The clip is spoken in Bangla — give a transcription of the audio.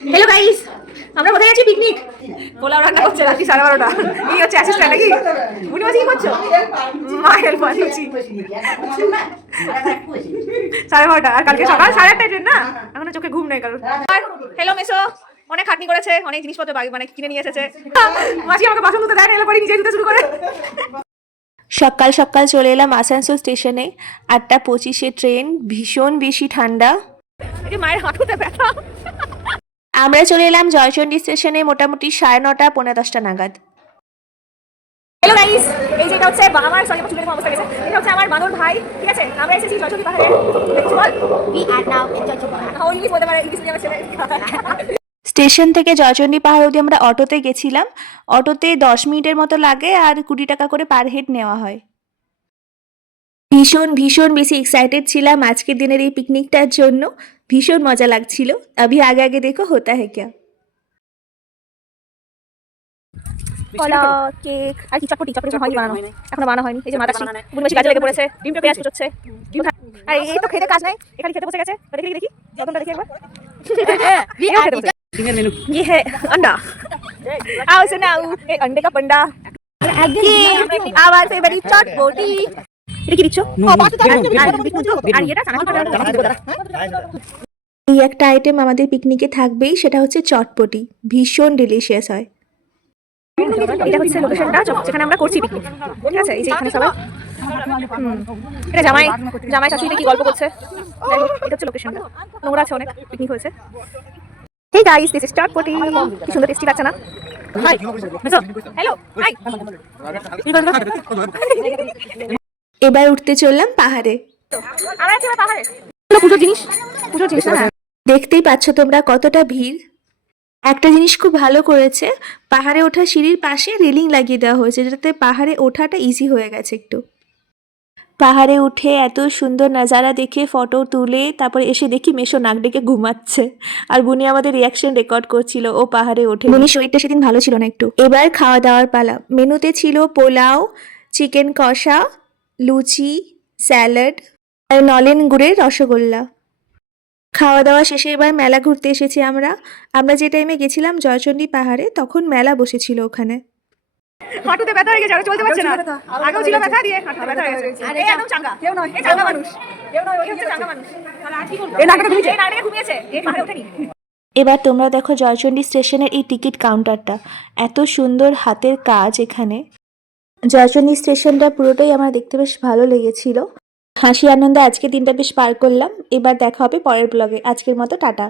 হ্যালো গাইস, আমরা কোথায় যাচ্ছি? পিকনিক। পোলাও রান্না করছে রাত্রি 12:30। এই হচ্ছে অ্যাসিস্ট্যান্ট নাকি? উনি বসে কি করছো? মা হেল্প করছি। 12:30 আর কালকে সকাল 8:30 ট্রেন না? এখনো চোখে ঘুম নেই কারণ। হ্যালো মেসো, অনেক খাটনি করেছে, অনেক জিনিসপত্র মানে কিনে নিয়ে এসেছে। মাসি আমাকে বাসন ধুতে দেয় না, এলো করে নিজে ধুতে শুরু করে। সকাল সকাল চলে এলাম আসানসোল স্টেশনে। 8:25 ট্রেন, ভীষণ বেশি ঠান্ডা। মায়ের হাঁটুতে ব্যথা। আমরা চলে এলাম জয়চণ্ডী স্টেশনে মোটামুটি 9:30 পৌনে 10টা নাগাদ। হ্যালো গাইস, এই যে এটা হচ্ছে আমার সরি আমার চুলের অবস্থা গেছে। এটা হচ্ছে আমার বানর ভাই, ঠিক আছে? আমরা এসেছি জয়চণ্ডী পাহাড়ে। দেখছো বল? We are now in Joychandi পাহাড়। ও ইংলিশ বলতে পারে, ইংলিশ নিয়ে ছেলে। স্টেশন থেকে জয়চণ্ডী পাহাড় অবধি আমরা অটোতে গেছিলাম। অটোতে 10 মিনিটের মতো লাগে আর 20 টাকা করে পার হেড নেওয়া হয়। ভীষণ ভীষণ বেশি এক্সাইটেড ছিলাম আজকের দিনের এই পিকনিকটার জন্য। ভীষণ মজা লাগছিল। अभी आगे आगे देखो होता है क्या। কলা, কেক আর কি চটপটি হয়নি বানানো, এখনো বানানো হয়নি। এই যে মাতাশ্রী বুড়ি মাসি কাজে লেগে পড়েছে, ডিমটা পেঁয়াজ কুচোচ্ছে। আর এই তো খেতে কাজ নাই, এখানে খেতে বসে গেছে। দেখি দেখি যতনটা দেখি একবার। डिनर मेनू ये है अंडा। आओ सुनाओ ये अंडे का पंडा। आवाज से बड़ी चटपटी। এটা কি দিচ্ছ? আর এটা চানাচুর। এই একটা আইটেম আমাদের পিকনিকে থাকবেই, সেটা হচ্ছে চটপটি। ভীষণ ডিলিশিয়াস হয়। এটা হচ্ছে লোকেশনটা যেখানে আমরা করছি পিকনিক, ঠিক আছে? এই যে এখানে সবাই এটা জামাই শাশুড়ি কি গল্প করছে। যাই হোক, এটা হচ্ছে লোকেশনটা। নোংরা আছে অনেক, পিকনিক হয়েছে। Hey guys, this is চটপটি। কি সুন্দর টেস্টি লাগছে না? Hi hello hi. এবার উঠতে চললাম পাহাড়ে। আমরা আছি পাহাড়ে। পুজোর জিনিস না? দেখতেই পাচ্ছ তোমরা কতটা ভিড়। একটা জিনিস খুব ভালো করেছে, পাহাড়ে ওঠা সিঁড়ির পাশে রেলিং লাগিয়ে দেওয়া হয়েছে, যাতে পাহাড়ে ওঠাটা ইজি হয়ে গেছে একটু। পাহাড়ে উঠে এত সুন্দর নাজারা দেখে ফটো তুলে তারপর এসে দেখি মেশো নাক ডেকে ঘুমাচ্ছে, আর বুনি আমাদের রিয়াকশন রেকর্ড করছিল ও পাহাড়ে ওঠে। বুনির শরীরটা সেদিন ভালো ছিল না একটু। এবার খাওয়া দাওয়ার পালা। মেনুতে ছিল পোলাও, চিকেন কষা, লুচি, স্যালাড আর নলেন গুড়ের রসগোল্লা। খাওয়া দাওয়া শেষে এবার মেলা ঘুরতে এসেছি আমরা। যে টাইমে গেছিলাম জয়চণ্ডী পাহাড়ে তখন মেলা বসেছিল ওখানে। হাঁটুতে ব্যথা হয়ে গেছে, আর চলতে পারছে না। আগেও ছিল ব্যথা, দিয়ে হাঁটুতে ব্যথা হয়ে গেছে। আরে একদম চাঙ্গা, কেউ নয়, এই চাঙ্গা মানুষ, ওই হচ্ছে চাঙ্গা মানুষ। তাহলে আর কি বলবো? এই নাকটা ঘুমিয়েছে, এই পাহাড়ে ওঠেনি। এবার তোমরা দেখো জয়চণ্ডী স্টেশনের এই টিকিট কাউন্টারটা, এত সুন্দর হাতের কাজ এখানে। জয়চণ্ডী স্টেশনটা পুরোটাই আমার দেখতে বেশ ভালো লেগেছিল। হাসি আনন্দে আজকে দিনটা বেশ পার করলাম। এবার দেখা হবে পরের ব্লগে। আজকের মতো টাটা।